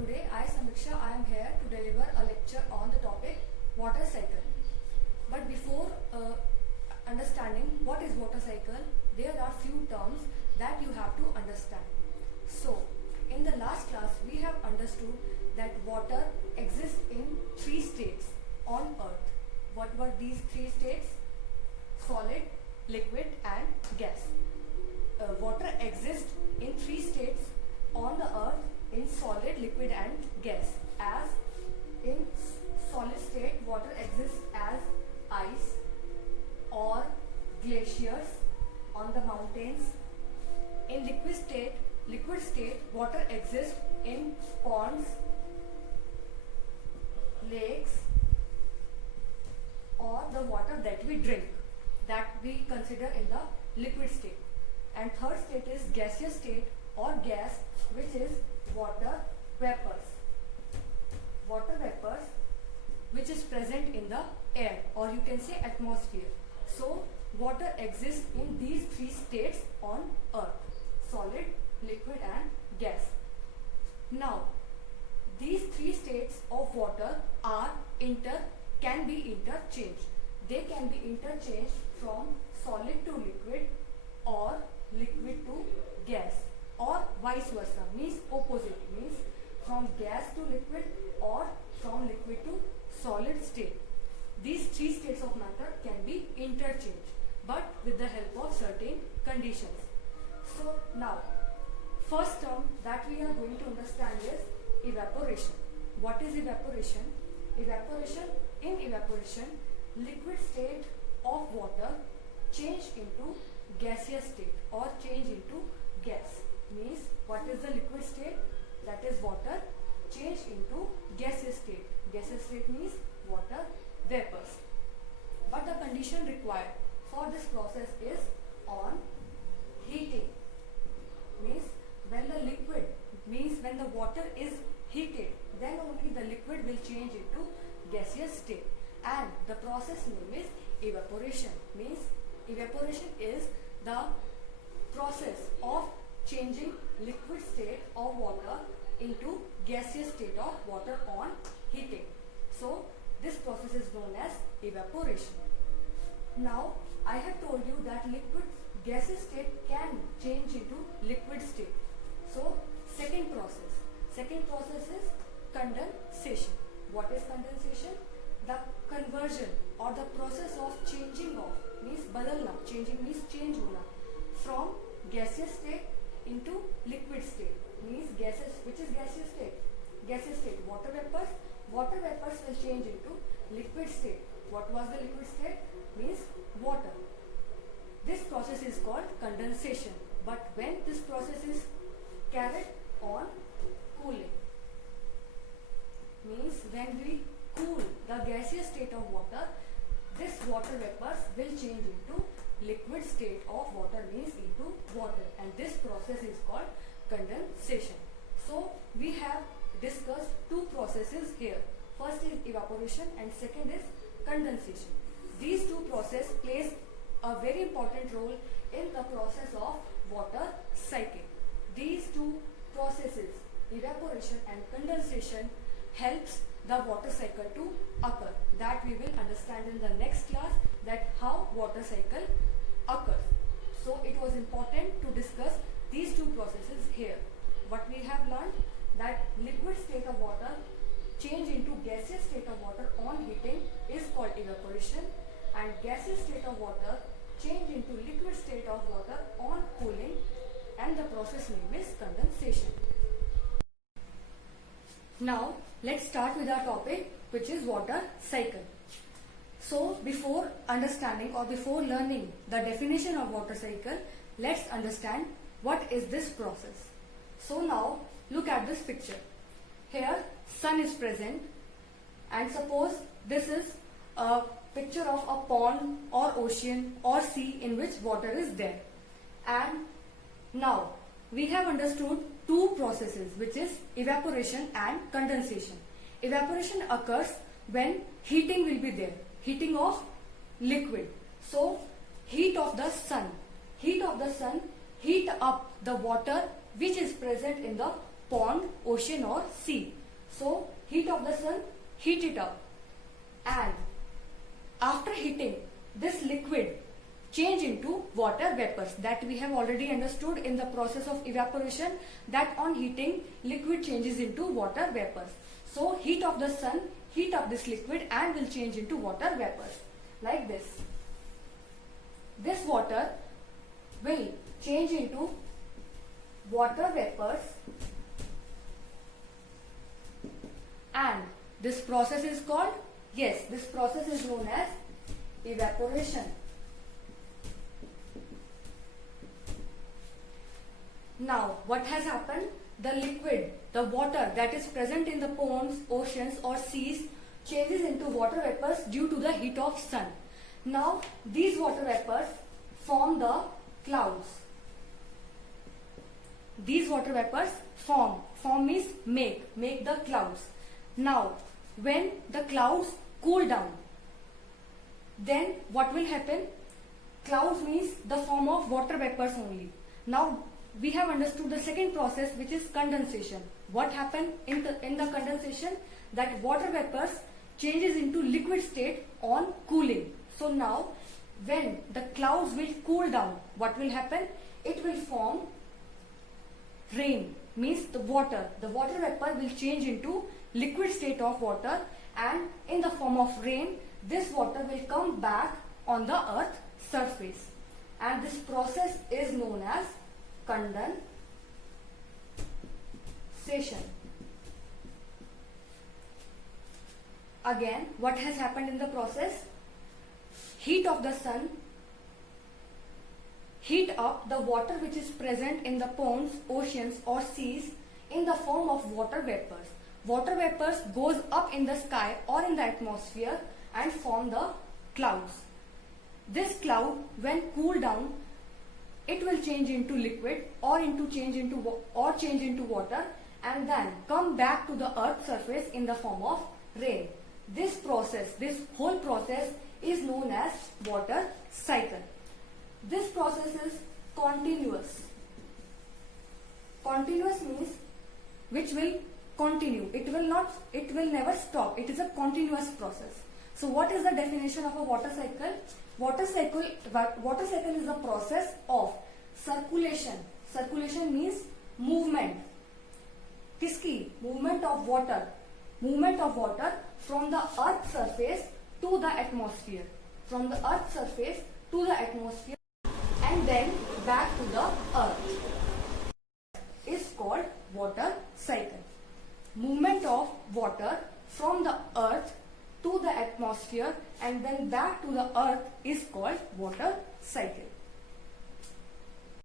Today I, Samiksha, I am here to deliver a lecture on the topic water cycle. But before understanding what is water cycle, there are few terms that you have to understand. So, in the last class we have understood that water exists in three states on earth. What were these three states? Solid, liquid and gas. Water exists in three states on the earth, in solid, liquid and gas. As in solid state, water exists as ice or glaciers on the mountains. In liquid state, water exists in ponds, lakes, or the water that we drink, that we consider in the liquid state. And third state is gaseous state or gas, which is water vapors. Water vapors which is present in the air, or you can say atmosphere. So water exists in these three states on earth: solid, liquid and gas. Now these three states of water can be interchanged. They can be interchanged from solid to liquid or liquid to gas, or vice versa, means opposite, means from gas to liquid or from liquid to solid state. These three states of matter can be interchanged, but with the help of certain conditions. So now, first term that we are going to understand is evaporation. What is evaporation? In evaporation, liquid state of water change into gaseous state or change into gas. Means what is the liquid state? That is water change into gaseous state. Gaseous state means water vapors. But the condition required for this process is on heating. Means when the water is heated, then only the liquid will change into gaseous state, and the process name is evaporation. Means evaporation is the process of changing liquid state of water into gaseous state of water on heating. So this process is known as evaporation. Now I have told you that gaseous state can change into liquid state. So second process is condensation. What is condensation? The conversion or the process of changing of, means badalna, changing means change hona, from gaseous state into liquid state. Means gases, which is gaseous state? Gaseous state, water vapors. Water vapors will change into liquid state. What was the liquid state? Means water. This process is called condensation. But when this process is carried on cooling, means when we cool the gaseous state of water, this water vapors will change into liquid state of water, means into water, and this process is called condensation. So we have discussed two processes here. First is evaporation and second is condensation. These two processes plays a very important role in the process of water cycle. These two processes, evaporation and condensation, helps the water cycle to occur. That we will understand in the next class, that how water cycle occurs. So it was important to discuss these two processes here. What we have learned, that liquid state of water change into gaseous state of water on heating is called evaporation, and gaseous state of water change into liquid state of water on cooling, and the process name is condensation. Now let's start with our topic, which is water cycle. So before understanding or before learning the definition of water cycle, let's understand what is this process. So now look at this picture. Here sun is present, and suppose this is a picture of a pond or ocean or sea in which water is there. And now we have understood two processes, which is evaporation and condensation. Evaporation occurs when heating will be there, heating of liquid. So heat of the sun heat up the water which is present in the pond, ocean or sea. So heat of the sun, heat it up, and after heating, this liquid change into water vapors. That we have already understood in the process of evaporation, that on heating liquid changes into water vapors. So heat of the sun heat up this liquid and will change into water vapors like this. This water will change into water vapors, and this process is called, yes, this process is known as evaporation. Now what has happened? The liquid, the water that is present in the ponds, oceans or seas changes into water vapors due to the heat of sun. Now these water vapors form the clouds. These water vapors form means make the clouds. Now when the clouds cool down, then what will happen? Clouds means the form of water vapors only. Now we have understood the second process, which is condensation. What happened in the condensation? That water vapors changes into liquid state on cooling. So now when the clouds will cool down, what will happen? It will form rain, means the water vapor will change into liquid state of water, and in the form of rain, this water will come back on the earth surface, and this process is known as condensation. Again, what has happened in the process? Heat of the sun heat up the water which is present in the ponds, oceans or seas in the form of water vapors. Water vapors goes up in the sky or in the atmosphere and form the clouds. This cloud, when cooled down, it will change into liquid or change into water, and then come back to the earth surface in the form of rain. This whole process is known as water cycle. This process is continuous. Continuous means which will continue. It will never stop. It is a continuous process. So what is the definition of a water cycle? Water cycle is a process of circulation. Circulation means movement. Kiski? Movement of water. Movement of water from the earth surface to the atmosphere. From the earth surface to the atmosphere and then back to the earth is called water cycle. Movement of water from the earth to the atmosphere and then back to the earth is called water cycle.